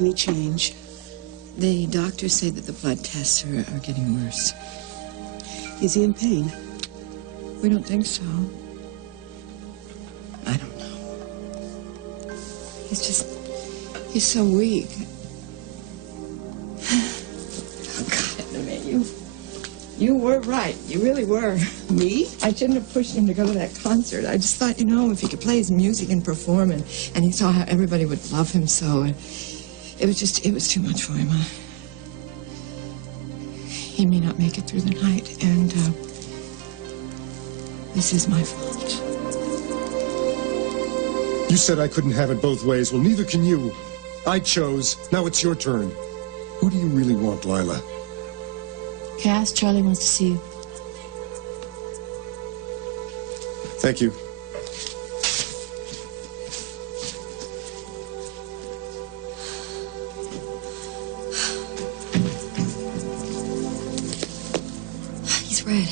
Any change? The doctors say that the blood tests are getting worse. Is he in pain? We don't think so. I don't know. He's so weak. Oh, God, you were right. You really were. Me? I shouldn't have pushed him to go to that concert. I just thought, if he could play his music and perform, and he saw how everybody would love him so, and it was too much for him. He may not make it through the night, and this is my fault. You said I couldn't have it both ways. Well, neither can you. I chose. Now it's your turn. Who do you really want, Lila? Cass, Charlie wants to see you. Thank you. He's red.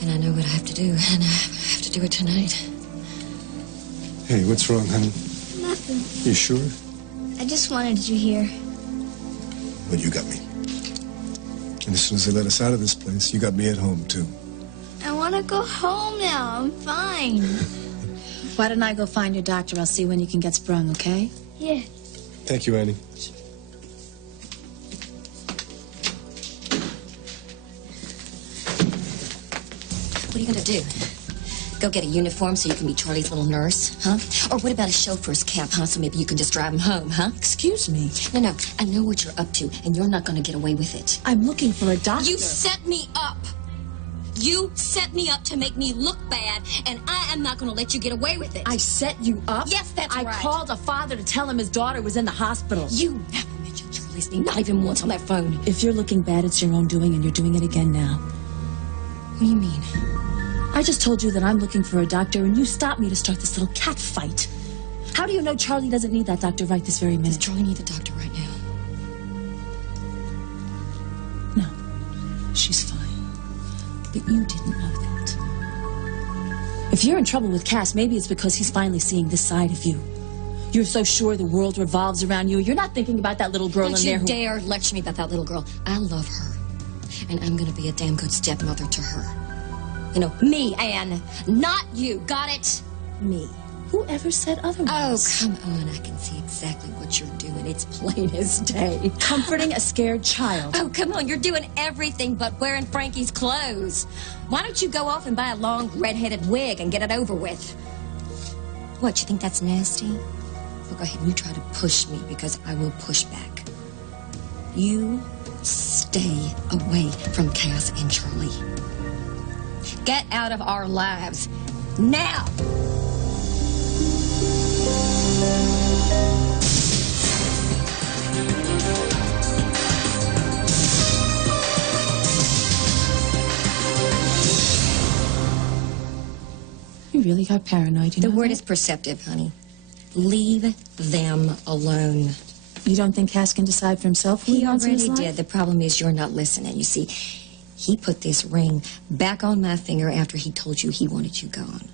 And I know what I have to do, and I have to do it tonight. Hey, what's wrong, honey? Nothing. You sure? I just wanted you here. Well, you got me. And as soon as they let us out of this place, you got me at home, too. I want to go home now. I'm fine. Why don't I go find your doctor? I'll see when you can get sprung, okay? Yeah. Thank you, Annie. What are you gonna do? Go get a uniform so you can be Charlie's little nurse, huh? Or what about a chauffeur's cap, huh? So maybe you can just drive him home, huh? Excuse me. No, I know what you're up to, and you're not gonna get away with it. I'm looking for a doctor. You set me up. You set me up to make me look bad, and I am not gonna let you get away with it. I set you up? Yes, that's right. I called a father to tell him his daughter was in the hospital. You never mentioned Charlie's name, not even once on that phone. If you're looking bad, it's your own doing, and you're doing it again now. What do you mean? I just told you that I'm looking for a doctor, and you stopped me to start this little cat fight. How do you know Charlie doesn't need that doctor right this very minute? Does Charlie need the doctor right now? No, she's fine. But you didn't know that. If you're in trouble with Cass, maybe it's because he's finally seeing this side of you. You're so sure the world revolves around you. You're not thinking about that little girl in there who... Don't you dare lecture me about that little girl. I love her. And I'm gonna be a damn good stepmother to her. Me, Anne. Not you. Got it? Me. Whoever said otherwise? Oh, come on. I can see exactly what you're doing. It's plain as day. Comforting a scared child. Oh, come on. You're doing everything but wearing Frankie's clothes. Why don't you go off and buy a long red-headed wig and get it over with? What, you think that's nasty? Well, go ahead and you try to push me, because I will push back. You stay away from Cass and Charlie. Get out of our lives. Now! You really got paranoid, The word is perceptive, honey. Leave them alone. You don't think Cass can decide for himself who he wants in his life? He already did. The problem is you're not listening. You see, he put this ring back on my finger after he told you he wanted you gone.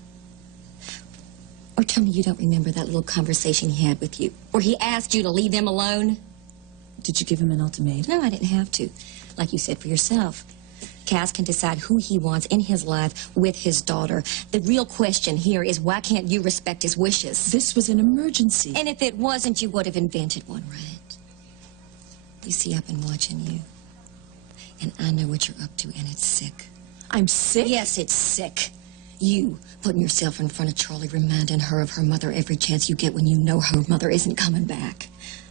Or tell me you don't remember that little conversation he had with you, where he asked you to leave them alone? Did you give him an ultimatum? No, I didn't have to. Like you said for yourself. Cass can decide who he wants in his life with his daughter. The real question here is, why can't you respect his wishes? This was an emergency. And if it wasn't, you would have invented one, right? You see, I've been watching you. And I know what you're up to, and it's sick. I'm sick? Yes, it's sick. You putting yourself in front of Charlie, reminding her of her mother every chance you get when you know her mother isn't coming back.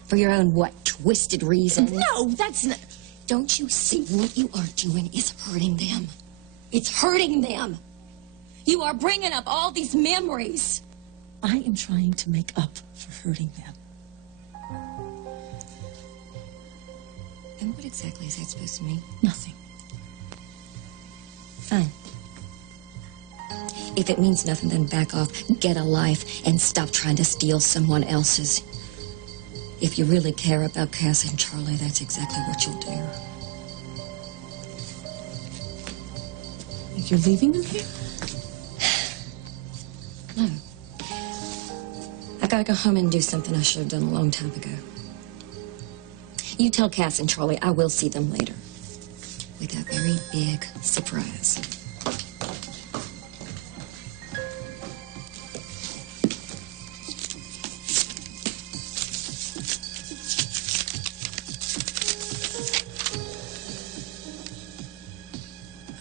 For your own, what, twisted reasons? No, that's not... Don't you see what you are doing is hurting them? It's hurting them. You are bringing up all these memories. I am trying to make up for hurting them. And what exactly is that supposed to mean? Nothing. Fine. If it means nothing, then back off, get a life, and stop trying to steal someone else's. If you really care about Cass and Charlie, that's exactly what you'll do. You're leaving them here? No. I gotta go home and do something I should have done a long time ago. You tell Cass and Charlie I will see them later. With a very big surprise.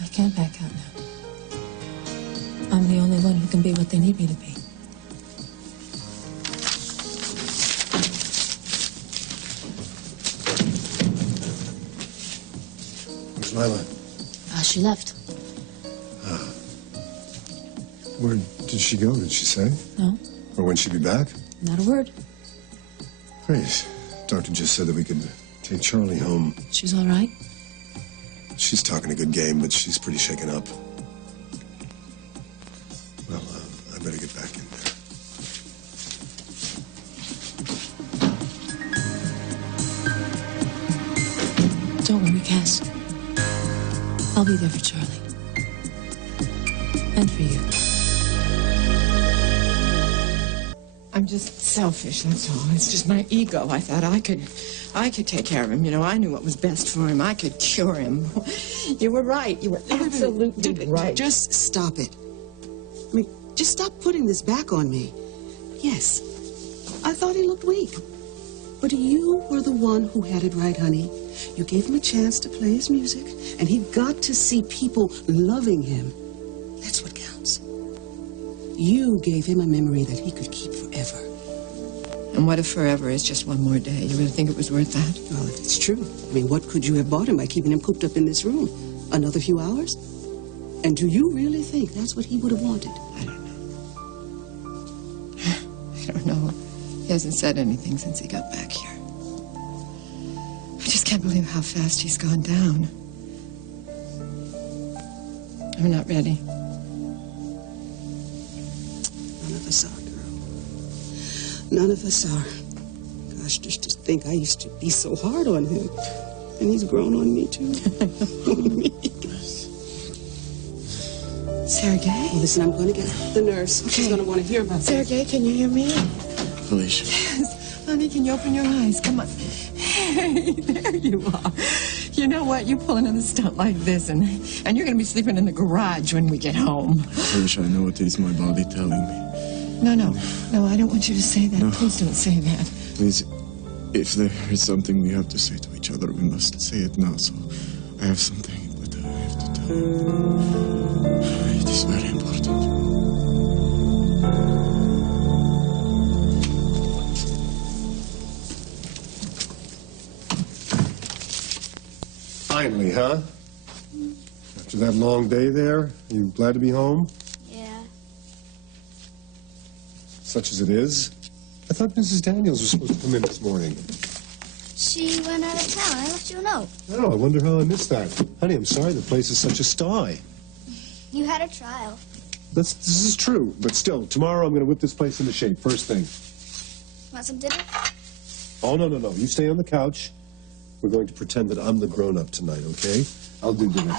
I can't back out now. I'm the only one who can be what they need me to be. Where's Lila? She left. Where did she go? Did she say? No, Or when she'd be back? not a word. Great. Doctor just said that we could take Charlie home. She's all right. She's talking a good game, but she's pretty shaken up. Well, I better get back in there. Don't worry, Cass. I'll be there for Charlie. And for you. I'm just selfish, that's all. It's just my ego. I thought I could take care of him. You know, I knew what was best for him. I could cure him. You were right. You were absolutely right. Just stop it. I mean, just stop putting this back on me. Yes, I thought he looked weak. But you were the one who had it right, honey. You gave him a chance to play his music, and he got to see people loving him. That's what counts. You gave him a memory that he could keep forever. And what if forever is just one more day? You really think it was worth that? Well, if it's true, I mean, what could you have bought him by keeping him cooped up in this room? Another few hours? And do you really think that's what he would have wanted? I don't know. I don't know. He hasn't said anything since he got back here. I just can't believe how fast he's gone down. I'm not ready. None of us are, girl. None of us are. Gosh, just to think I used to be so hard on him. And he's grown on me, too. Sergei? Well, listen, I'm going to get the nurse. She's going to want to hear about this. Sergei, can you hear me? Felicia. Yes. Honey, can you open your eyes? Come on. Hey, there you are. You know what? You pull another stunt like this, and you're going to be sleeping in the garage when we get home. Felicia, I know it is my body telling me. No, I don't want you to say that. No. Please don't say that. Please, if there is something we have to say to each other, we must say it now. So I have something that I have to tell you. It is very important. Finally, huh? After that long day there, are you glad to be home? Yeah. Such as it is. I thought Mrs. Daniels was supposed to come in this morning. She went out of town. I left you a note. Oh, I wonder how I missed that. Honey, I'm sorry, the place is such a sty. You had a trial. This is true, but still, tomorrow I'm going to whip this place into shape, first thing. Want some dinner? Oh, no. You stay on the couch. We're going to pretend that I'm the grown-up tonight, okay? I'll do dinner.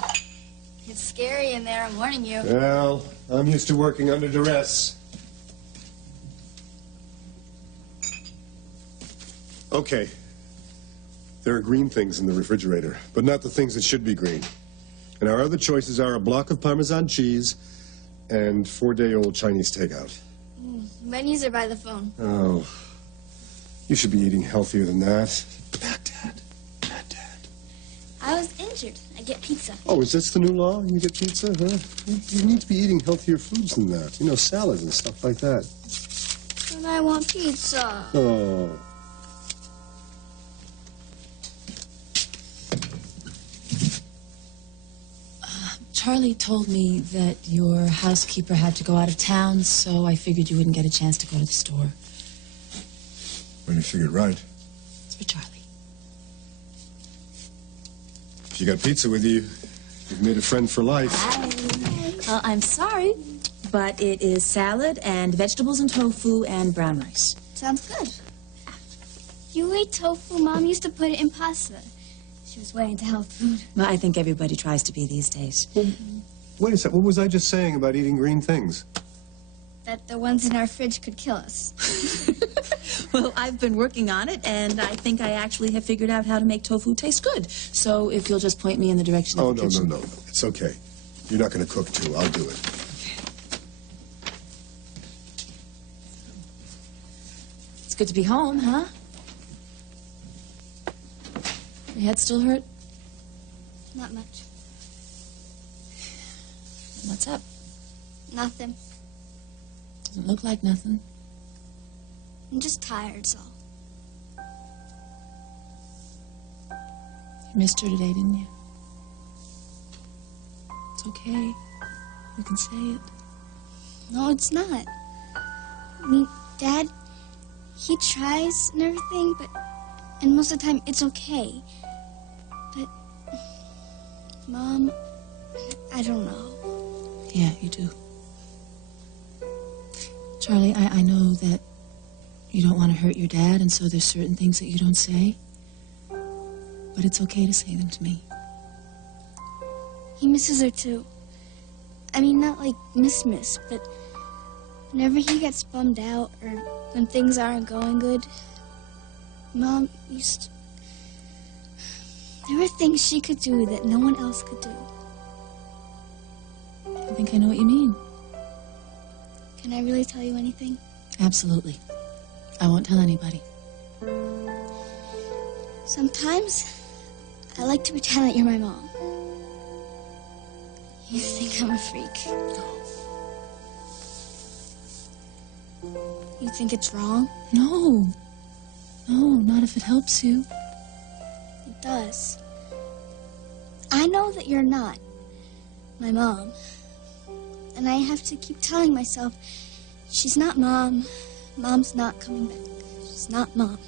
It's scary in there. I'm warning you. Well, I'm used to working under duress. Okay. There are green things in the refrigerator, but not the things that should be green. And our other choices are a block of Parmesan cheese and 4-day-old Chinese takeout. Menus are by the phone. Oh, you should be eating healthier than that. Bad Dad. I was injured. I get pizza. Oh, is this the new law? You get pizza, huh? You need to be eating healthier foods than that. You know, salad and stuff like that. And I want pizza. Oh. Charlie told me that your housekeeper had to go out of town, so I figured you wouldn't get a chance to go to the store. Well, you figured right. It's for Charlie. If you got pizza with you, you've made a friend for life. I'm sorry, but it is salad and vegetables and tofu and brown rice. Sounds good. You ate tofu. Mom used to put it in pasta. She was way into health food. Well, I think everybody tries to be these days. Wait a sec. What was I just saying about eating green things? That the ones in our fridge could kill us. Well, I've been working on it, and I think I actually have figured out how to make tofu taste good. So if you'll just point me in the direction of the kitchen. No. It's okay. You're not going to cook, too. I'll do it. It's good to be home, huh? Your head still hurt? Not much. What's up? Nothing. Doesn't look like nothing. I'm just tired, so. You missed her today, didn't you? It's okay. You can say it. No, it's not. I mean, Dad, he tries and everything, and most of the time it's okay. But, Mom, I don't know. Yeah, you do. Charlie, I know that you don't want to hurt your dad, and so there's certain things that you don't say. But it's okay to say them to me. He misses her too. I mean, not like miss, but whenever he gets bummed out or when things aren't going good, Mom used to... There were things she could do that no one else could do. I think I know what you mean. Can I really tell you anything? Absolutely. I won't tell anybody. Sometimes I like to pretend that you're my mom. You think I'm a freak. You think it's wrong? No. No, not if it helps you. It does. I know that you're not my mom. And I have to keep telling myself, she's not Mom. Mom's not coming back. She's not Mom.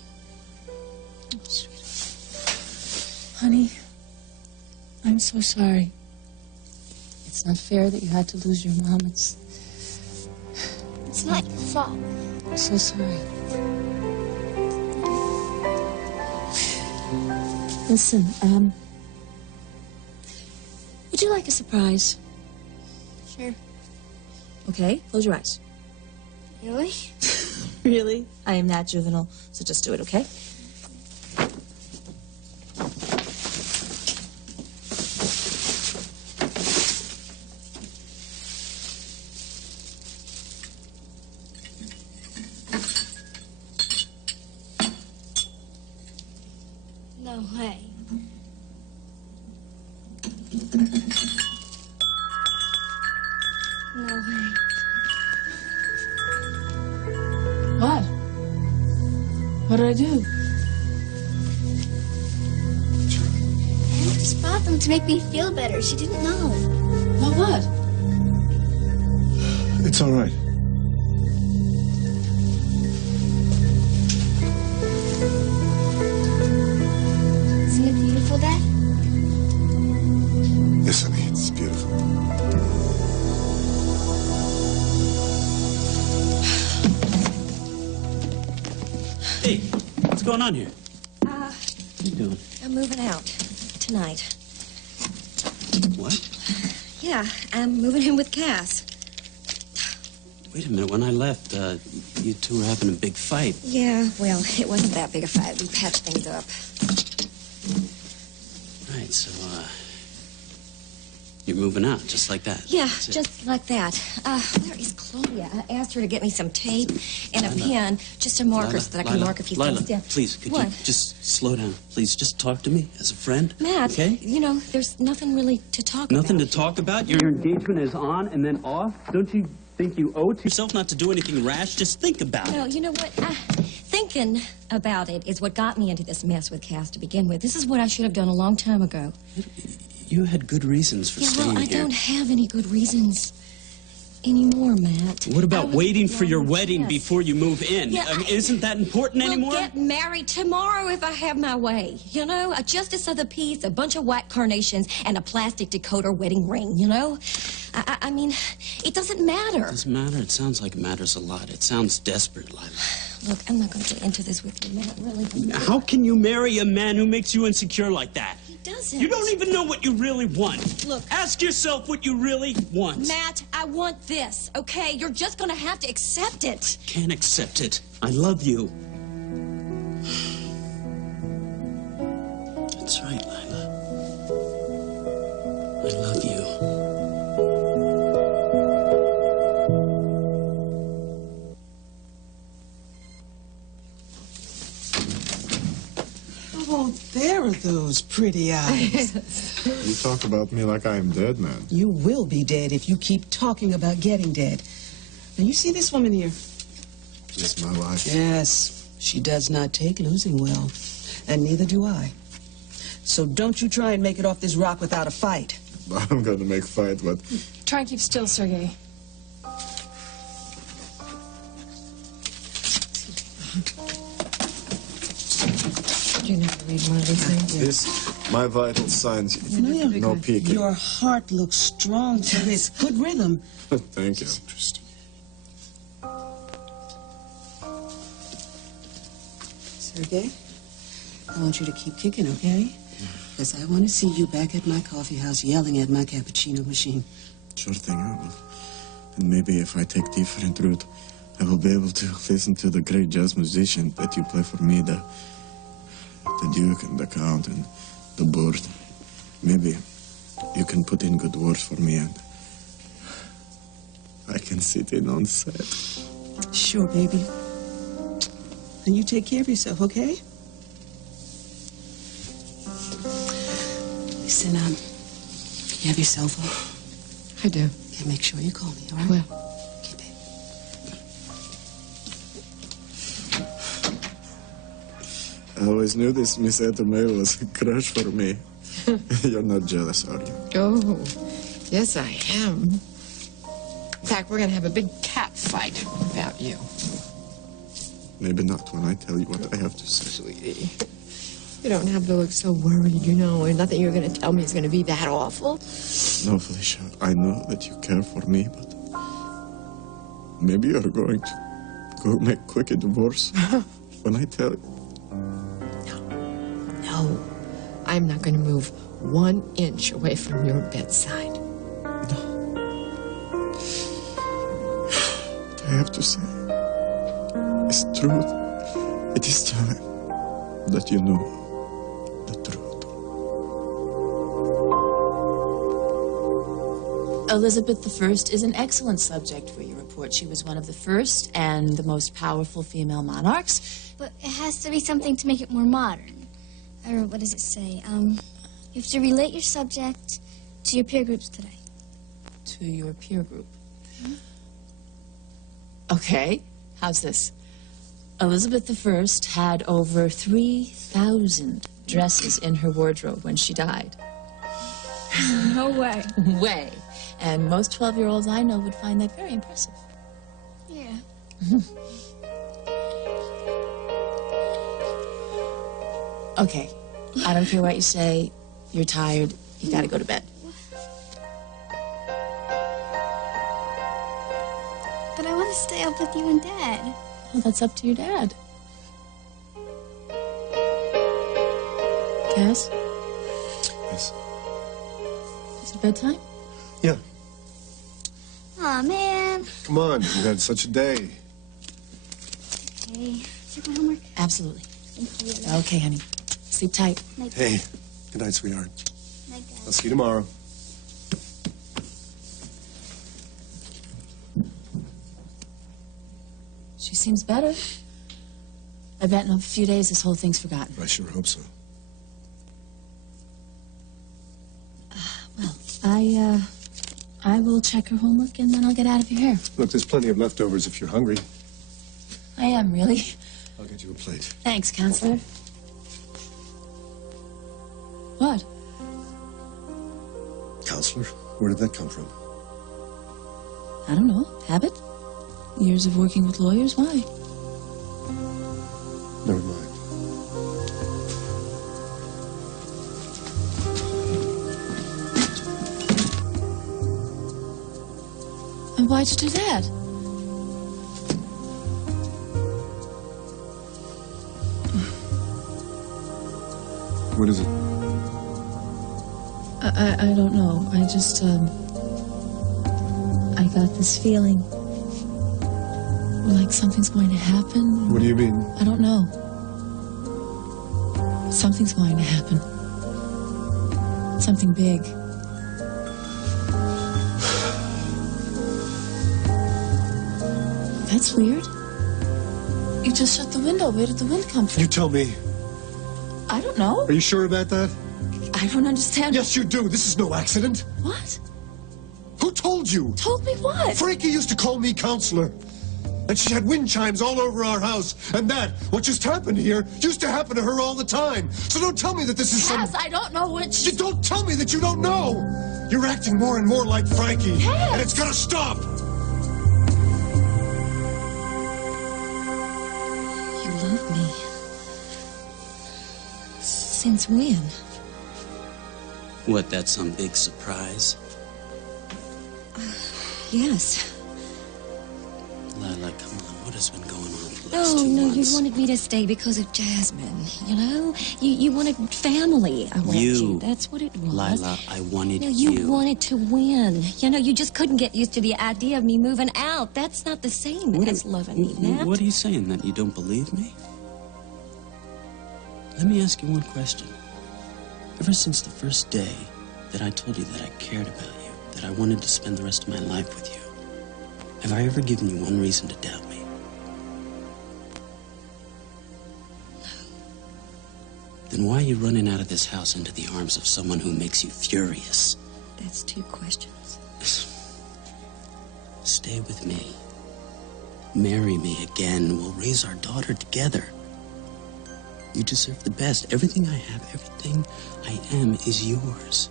Honey, I'm so sorry. It's not fair that you had to lose your mom. It's not your fault. I'm so sorry. Listen, would you like a surprise? Sure. Okay, close your eyes. Really? Really? I am that juvenile, so just do it, okay? No way. No way. What? What did I do? I just bought them to make me feel better. She didn't know. Well, what? It's all right. Isn't it beautiful, Dad? Yes, honey, it's beautiful. Hey, what's going on here? What are you doing? I'm moving out tonight. What? Yeah, I'm moving in with Cass. Wait a minute. When I left, you two were having a big fight. Yeah, well, it wasn't that big a fight. We patched things up. Right, so, you're moving out just like that. Yeah, That's it. just like that. Where is Claudia? I asked her to get me some tape and a pen, just some markers that I can mark a few things down. Please, could What? you just slow down? Please, just talk to me as a friend. Matt, okay? you know, there's nothing really to talk Nothing about. to talk about? Your engagement is on and then off? Don't you think you owe to yourself not to do anything rash? Just think about No, it. you know what? Thinking about it is what got me into this mess with Cass to begin with. This is what I should have done a long time ago. You had good reasons for Yeah, staying well, I here. don't have any good reasons anymore, Matt. What about I was waiting for your wrong, wedding yes. before you move in? Yeah, I mean, isn't that important anymore? We'll get married tomorrow if I have my way. You know, a justice of the peace, a bunch of white carnations, and a plastic decoder wedding ring, you know? I mean, it doesn't matter. It doesn't matter. It sounds like it matters a lot. It sounds desperate, Lila. Look, I'm not going to get into this with you, Matt, really. How can you marry a man who makes you insecure like that? He doesn't. You don't even know what you really want. Look. Ask yourself what you really want. Matt, I want this, okay? You're just going to have to accept it. Can't accept it. I love you. Oh, there are those pretty eyes. You talk about me like I am dead, man. You will be dead if you keep talking about getting dead. Now, you see this woman here? Just my life. Yes, she does not take losing well, and neither do I. So don't you try and make it off this rock without a fight. I'm gonna make fight, but Try and keep still, Sergei. Do you know how to read one of these things? this, my vital signs, Yeah. no peeking. Your heart looks strong to this. Good rhythm. Thank you. Interesting. Sergei, I want you to keep kicking, okay? Because I want to see you back at my coffee house yelling at my cappuccino machine. Sure thing, I will. And maybe if I take different route, I will be able to listen to the great jazz musician that you play for me, the Duke and the Count and the Bird. Maybe you can put in good words for me and I can sit in on set. Sure, baby. And you take care of yourself, okay? Listen, you have your cell phone? I do. Yeah, make sure you call me, all I right? will. Okay, babe. I always knew this Miss Etomeo was a crush for me. You're not jealous, are you? Oh, yes, I am. In fact, we're going to have a big cat fight about you. Maybe not when I tell you what I have to say. Sweetie, you don't have to look so worried, you know. And nothing you're going to tell me is going to be that awful. No, Felicia, I know that you care for me, but maybe you're going to go make quick a divorce when I tell you. No, I'm not going to move 1 inch away from your bedside. What I have to say is truth. It is time that you know the truth. Elizabeth I is an excellent subject for your report. She was one of the first and the most powerful female monarchs. But it has to be something to make it more modern. Or what does it say? You have to relate your subject to your peer groups today. To your peer group. Okay, how's this? Elizabeth I had over 3,000 dresses in her wardrobe when she died. No way. Way. And most 12-year-olds I know would find that very impressive. Yeah. Okay, I don't care what you say. You're tired. You gotta go to bed. But I want to stay up with you and Dad. Well, that's up to your dad. Cass, Yes. is it bedtime? Yeah. Aw, man. Come on. You had such a day. Okay. Check my homework. Absolutely. Thank you. Okay, honey. Sleep tight. Night. Hey. Good night, sweetheart. Night, Dad. I'll see you tomorrow. She seems better. I bet in a few days this whole thing's forgotten. I sure hope so. I will check her homework and then I'll get out of your hair. Look, there's plenty of leftovers if you're hungry. I am, really. I'll get you a plate. Thanks, Counselor. What? Counselor? Where did that come from? I don't know. Habit? Years of working with lawyers? Why? Never mind. And why'd you do that? What is it? I don't know. I just, I got this feeling like something's going to happen. What do you mean? I don't know. Something's going to happen. Something big. That's weird. You just shut the window. Where did the wind come from? You tell me. I don't know. Are you sure about that? I don't understand. Yes, you do. This is no accident. What? Who told you? Told me what? Frankie used to call me counselor. And she had wind chimes all over our house. And that, what just happened here, used to happen to her all the time. So don't tell me that this is Cass, I don't know what You don't tell me that you don't know. You're acting more and more like Frankie. Cass! And it's gonna stop. You love me. Since when? What, that's some big surprise? Yes. Lila, come on, what has been going on for the last No, 2 no, months? you wanted me to stay because of Jasmine, you know? You wanted family. I wanted you. That's what it was. Lila, I wanted No, you. you wanted to win. You know, you just couldn't get used to the idea of me moving out. That's not the same as loving me, Matt. What are you saying, that you don't believe me? Let me ask you one question. Ever since the first day that I told you that I cared about you, that I wanted to spend the rest of my life with you, have I ever given you one reason to doubt me? No. Then why are you running out of this house into the arms of someone who makes you furious? That's 2 questions. Stay with me. Marry me again. We'll raise our daughter together. You deserve the best. Everything I have, everything I am is yours.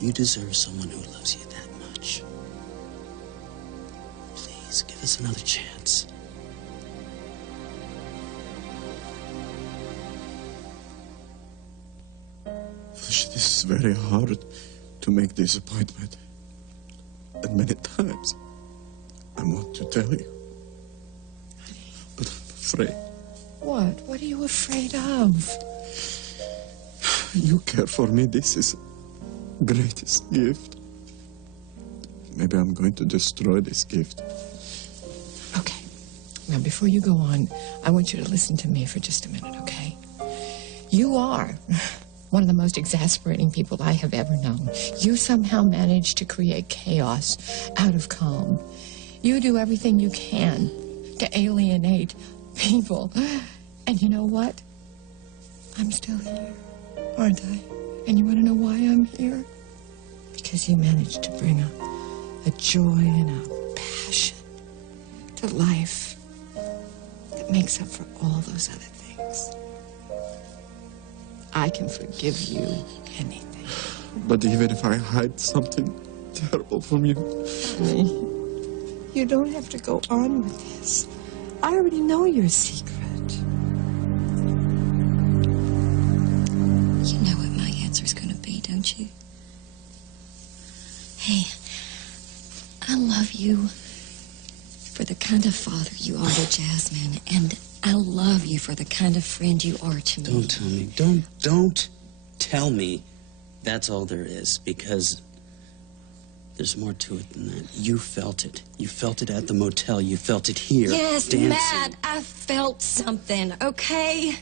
You deserve someone who loves you that much. Please, give us another chance. This is very hard to make this appointment. And many times, I want to tell you. But I'm afraid. What? What are you afraid of? You care for me. This is greatest gift. Maybe I'm going to destroy this gift. Okay. Now, before you go on, I want you to listen to me for just a minute, okay? You are one of the most exasperating people I have ever known. You somehow manage to create chaos out of calm. You do everything you can to alienate people. And you know what? I'm still here, aren't I? And you want to know why I'm here? Because you managed to bring a joy and a passion to life that makes up for all those other things. I can forgive you anything. But even if I hide something terrible from you... Honey, you don't have to go on with this. I already know your secret. You know what my answer's gonna be, don't you? Hey, I love you for the kind of father you are to Jasmine, and I love you for the kind of friend you are to me. Don't tell me. Don't tell me that's all there is, because there's more to it than that. You felt it. You felt it at the motel. You felt it here. Yes, dancing. Matt, I felt something, okay?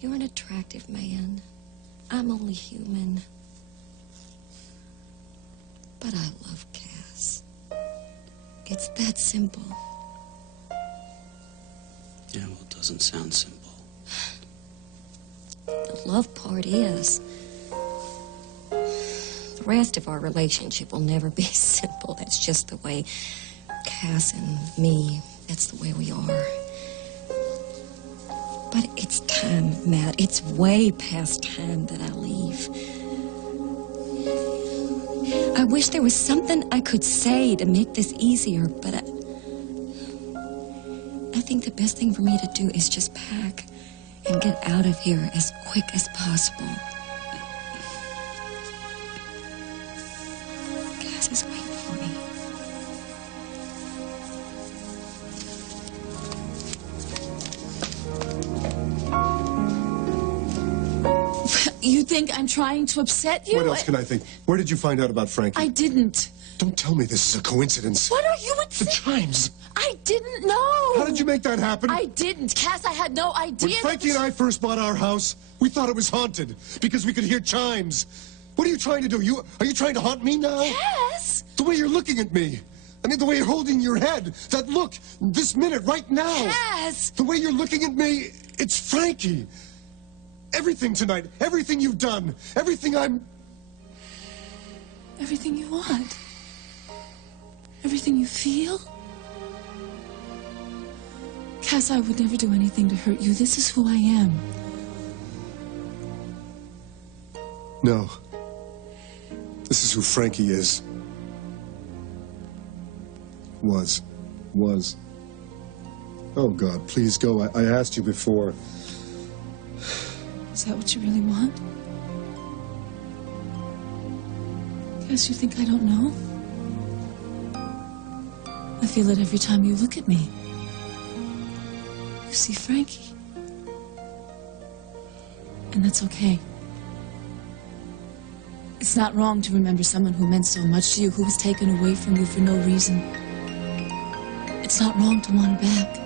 You're an attractive man. I'm only human. But I love Cass. It's that simple. Yeah, well, it doesn't sound simple. The love part is. The rest of our relationship will never be simple. That's just the way Cass and me, that's the way we are. But it's time, Matt. It's way past time that I leave. I wish there was something I could say to make this easier, but I think the best thing for me to do is just pack and get out of here as quick as possible. Cass is waiting for me. You think I'm trying to upset you? What else can I think? Where did you find out about Frankie? I didn't. Don't tell me this is a coincidence. What are you The chimes. I didn't know. How did you make that happen? I didn't. Cass, I had no idea. When Frankie and I first bought our house, we thought it was haunted because we could hear chimes. What are you trying to do? Are you trying to haunt me now? Cass! The way you're looking at me. I mean, the way you're holding your head, that look, this minute, right now. Cass! The way you're looking at me, it's Frankie. Everything tonight, everything you've done, everything Everything you want. Everything you feel. Cass, I would never do anything to hurt you. This is who I am. No. This is who Frankie is. Was. Oh, God, please go. I asked you before. Is that what you really want? Cass, you think I don't know? I feel it every time you look at me. You see Frankie. And that's okay. It's not wrong to remember someone who meant so much to you, who was taken away from you for no reason. It's not wrong to want her back.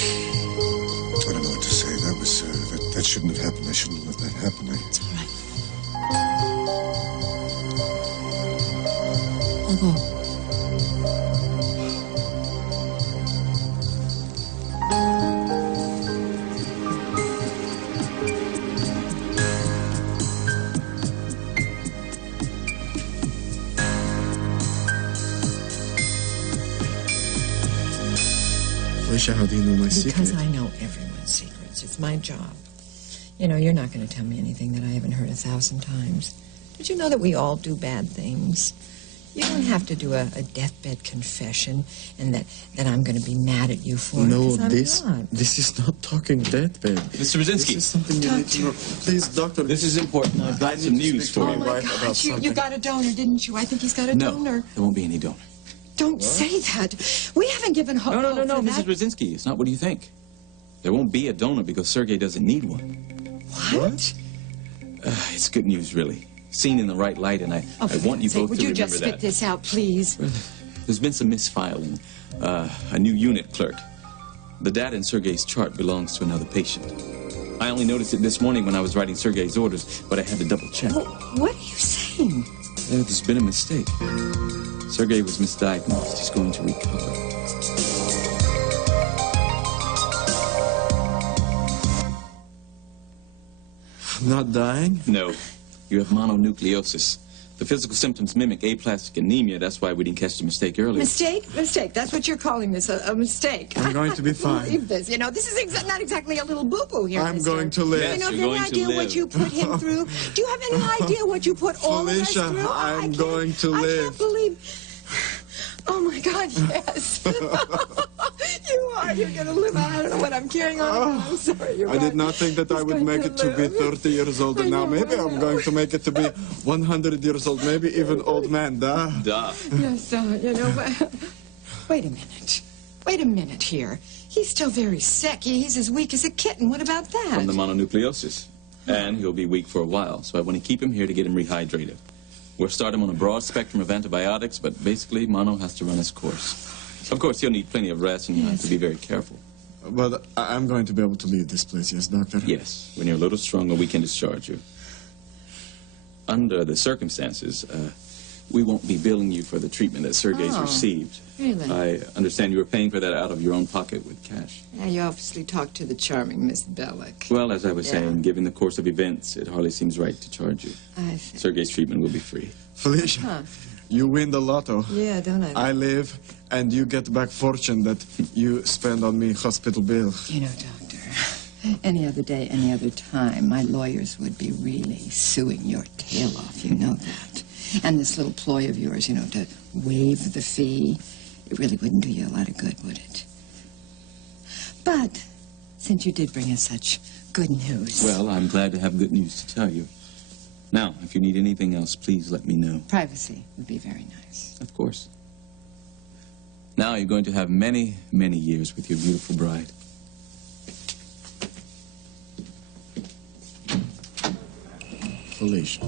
I don't know what to say. That shouldn't have happened. I shouldn't have let that happen. It's all right. I'll go. Felicia, how do you know my secret? Because I know everyone's secrets. It's my job. You know, you're not going to tell me anything that I haven't heard 1,000 times. Did you know that we all do bad things? You don't have to do a deathbed confession and that I'm going to be mad at you for it. No, 'Cause I'm not. this is not talking deathbed. Mr. Brzezinski. This is something you need to know. Please, doctor. This is important. I've got some news for Oh, you. my Right about God, you something. got a donor, didn't you? I think he's got a No, donor. there won't be any donor. Don't say that. We haven't given hope. No, for Mrs. that. Brzezinski. It's not what you think. There won't be a donor because Sergei doesn't need one. What? It's good news, really. Seen in the right light, and I want you both Would to you remember just spit that. this out, please? There's been some misfiling. A new unit clerk. The data in Sergei's chart belongs to another patient. I only noticed it this morning when I was writing Sergei's orders, but I had to double check. What are you saying? There's been a mistake. Sergei was misdiagnosed. He's going to recover. Not dying? No. You have mononucleosis. The physical symptoms mimic aplastic anemia. That's why we didn't catch the mistake earlier. Mistake. That's what you're calling this, a mistake. I'm going to be I fine. can't believe this. You know, this is not exactly a little boo-boo here, I'm mister. going to live. Yes, You know, you're do you going have to any idea what live. you put him through? Do you have any idea what you put all of us Felicia, through? I I'm can't- going to I live. can't believe... Oh, my God, yes. You are. You're going to live. I don't know what I'm carrying on. I'm sorry. You're I did right. not think that I He's would going make to it to be live. 30 years old, and I now know, maybe I I'm know. going to make it to be 100 years old, maybe even old man, da. Duh. Yes, you know, but... Wait a minute. Wait a minute here. He's still very sick. He's as weak as a kitten. What about that? From the mononucleosis. And he'll be weak for a while, so I want to keep him here to get him rehydrated. We'll start him on a broad spectrum of antibiotics, but basically, mono has to run its course. Of course, he'll need plenty of rest, and you'll have to be very careful. But I'm going to be able to leave this place, yes, doctor? Yes, when you're a little stronger, we can discharge you. Under the circumstances, we won't be billing you for the treatment that Sergei's Oh, received. really? I understand you were paying for that out of your own pocket with cash. Yeah, you obviously talked to the charming Miss Bellick. Well, as I was Yeah. saying, given the course of events, it hardly seems right to charge you. I see. Sergei's treatment will be free. Felicia, Huh. you win the lotto. Yeah, don't I? I live, and you get back fortune that you spend on me hospital bill. You know, Doctor, any other day, any other time, my lawyers would be really suing your tail off. You know that. And this little ploy of yours, you know, to waive the fee, it really wouldn't do you a lot of good, would it? But since you did bring us such good news... Well, I'm glad to have good news to tell you. Now, if you need anything else, please let me know. Privacy would be very nice. Of course. Now you're going to have many, many years with your beautiful bride. Felicia,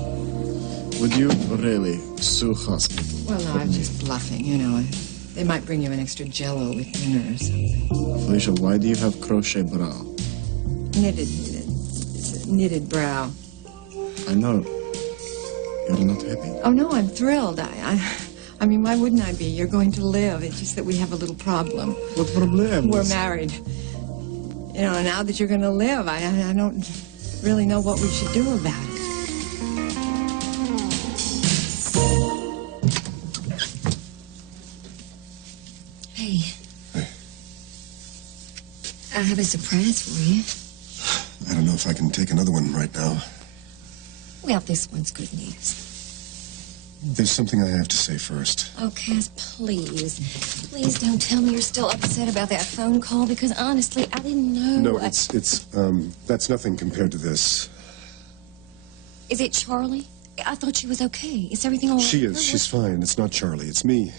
would you really sue hospital? Well, no, I'm just bluffing, you know. They might bring you an extra Jell-O with dinner or something. Felicia, why do you have crochet brow? Knitted brow. I know. You're not happy. Oh, no, I'm thrilled. I mean, why wouldn't I be? You're going to live. It's just that we have a little problem. What problem? We're married. You know, now that you're going to live, I don't really know what we should do about it. Hey. I have a surprise for you. I don't know if I can take another one right now. Well, this one's good news. There's something I have to say first. Oh, Cass, please. Please don't tell me you're still upset about that phone call, because honestly, I didn't know. No, that's nothing compared to this. Is it Charlie? I thought she was okay. Is everything all right? She is. She's fine. It's not Charlie. It's me.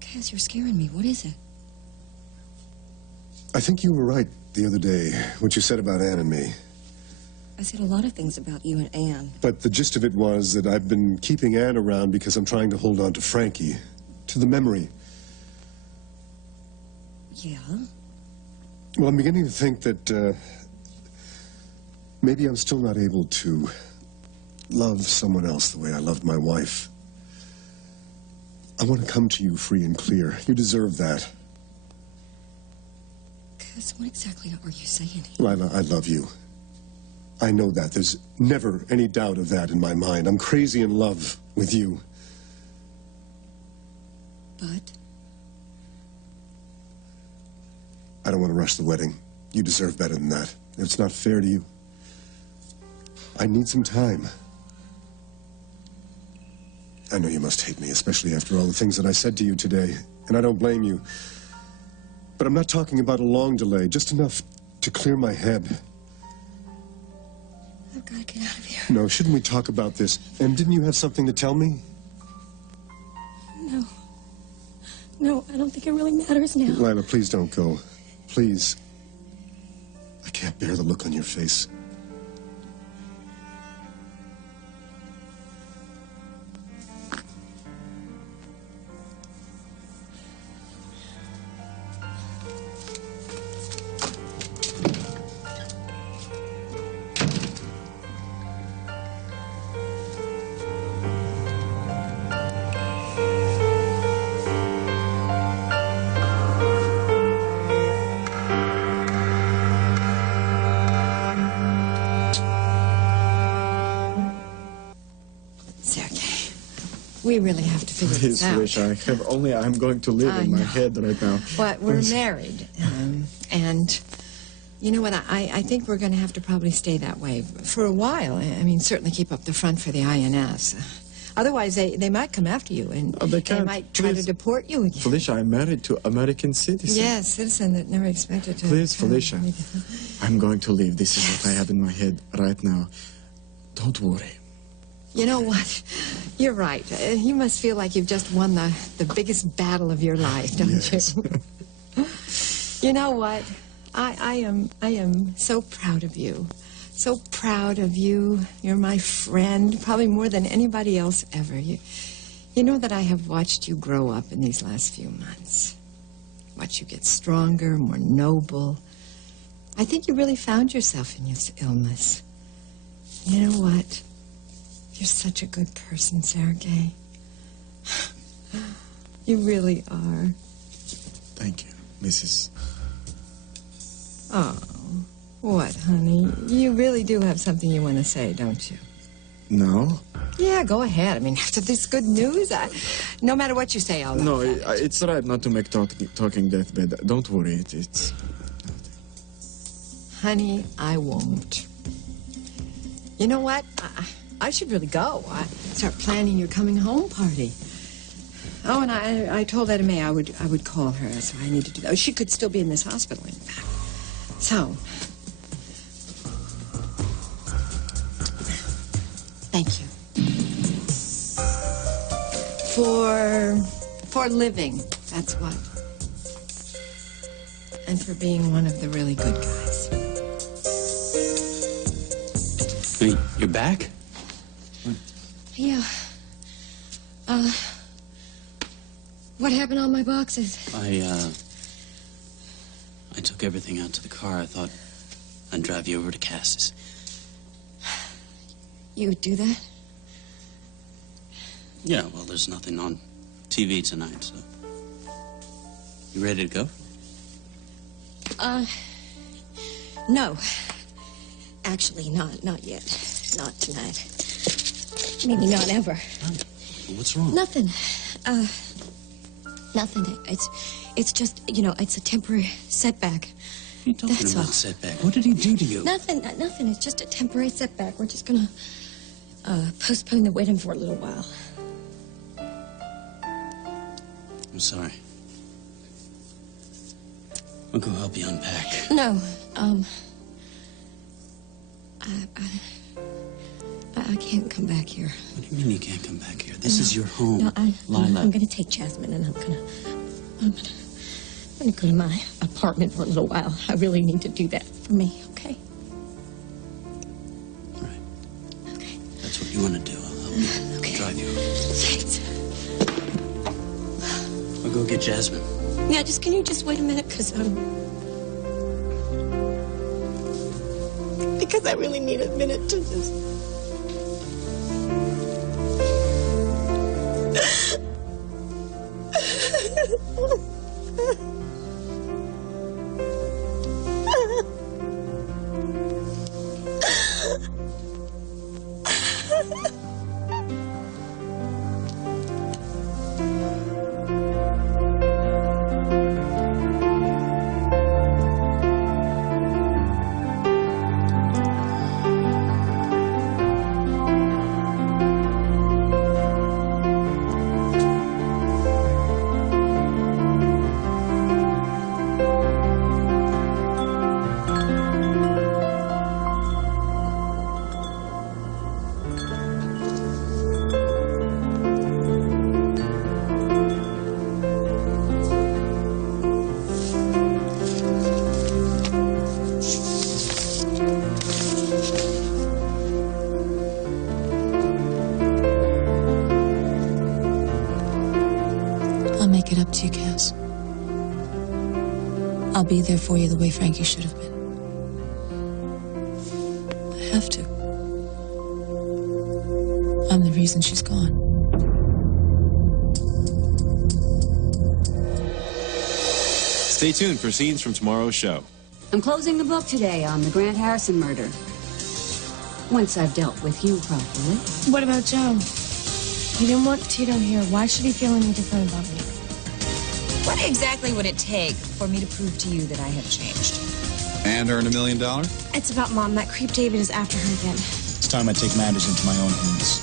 Cass, you're scaring me. What is it? I think you were right the other day, what you said about Anne and me. I said a lot of things about you and Anne. But the gist of it was that I've been keeping Anne around because I'm trying to hold on to Frankie, to the memory. Yeah? Well, I'm beginning to think that maybe I'm still not able to love someone else the way I loved my wife. I want to come to you free and clear. You deserve that. Cass, what exactly are you saying? Lila, I love you. I know that. There's never any doubt of that in my mind. I'm crazy in love with you. But? I don't want to rush the wedding. You deserve better than that. It's not fair to you. I need some time. I know you must hate me, especially after all the things that I said to you today. And I don't blame you. But I'm not talking about a long delay, just enough to clear my head. I've got to get out of here. No, shouldn't we talk about this? And didn't you have something to tell me? No. No, I don't think it really matters now. Lila, please don't go. Please. I can't bear the look on your face. We really have to figure this out. Wish I have only I'm going to live in my head right now. But we're married, and you know what? I think we're going to have to probably stay that way for a while. I mean, certainly keep up the front for the INS. Otherwise, they might come after you, and they might try to deport you again. Felicia, I'm married to American citizen. Yes, citizen that never expected to. Please, Felicia, I'm going to leave. This is what I have in my head right now. Don't worry. You know what? You're right. You must feel like you've just won the biggest battle of your life, don't you? You know what? I am so proud of you. So proud of you. You're my friend, probably more than anybody else ever. You know that I have watched you grow up in these last few months. Watch you get stronger, more noble. I think you really found yourself in this illness. You know what? You're such a good person, Sergei. You really are. Thank you, Mrs. Oh, what, honey? You really do have something you want to say, don't you? No? Yeah, go ahead. I mean, after this good news, no matter what you say, I'll... No, it's right not to make talking deathbed. Don't worry, it's... Honey, I won't. You know what? I should really go. Start planning your coming home party. Oh, and I told Etta May I would call her, so I need to do that. She could still be in this hospital, in fact. So, thank you. For For living, that's what. And for being one of the really good guys. Wait, you're back? Yeah. What happened on my boxes? I took everything out to the car. I thought I'd drive you over to Cass's. You would do that? Yeah, well, there's nothing on TV tonight, so... You ready to go? No. Actually, not yet. Not tonight. Maybe not ever. What's wrong? Nothing. Nothing. It's just, you know, it's a temporary setback. What are you talking That's about, all. setback? What did he do to you? Nothing. It's just a temporary setback. We're just gonna postpone the wedding for a little while. I'm sorry. I'll go help you unpack. No. I can't come back here. What do you mean you can't come back here? This is your home. No, Lila. I'm gonna take Jasmine and I'm gonna go to my apartment for a little while. I really need to do that for me, okay? All right. Okay. That's what you want to do. I'll help you. Okay. I'll drive you. Thanks. I'll go get Jasmine. Yeah, can you just wait a minute? Because I really need a minute to just... I'll make it up to you, Cass. I'll be there for you the way Frankie should have been. I have to. I'm the reason she's gone. Stay tuned for scenes from tomorrow's show. I'm closing the book today on the Grant Harrison murder. Once I've dealt with you properly. What about Joe? You didn't want Tito here. Why should he feel any different about me? What exactly would it take for me to prove to you that I have changed? And earn $1 million? It's about Mom. That creep David is after her again. It's time I take matters into my own hands.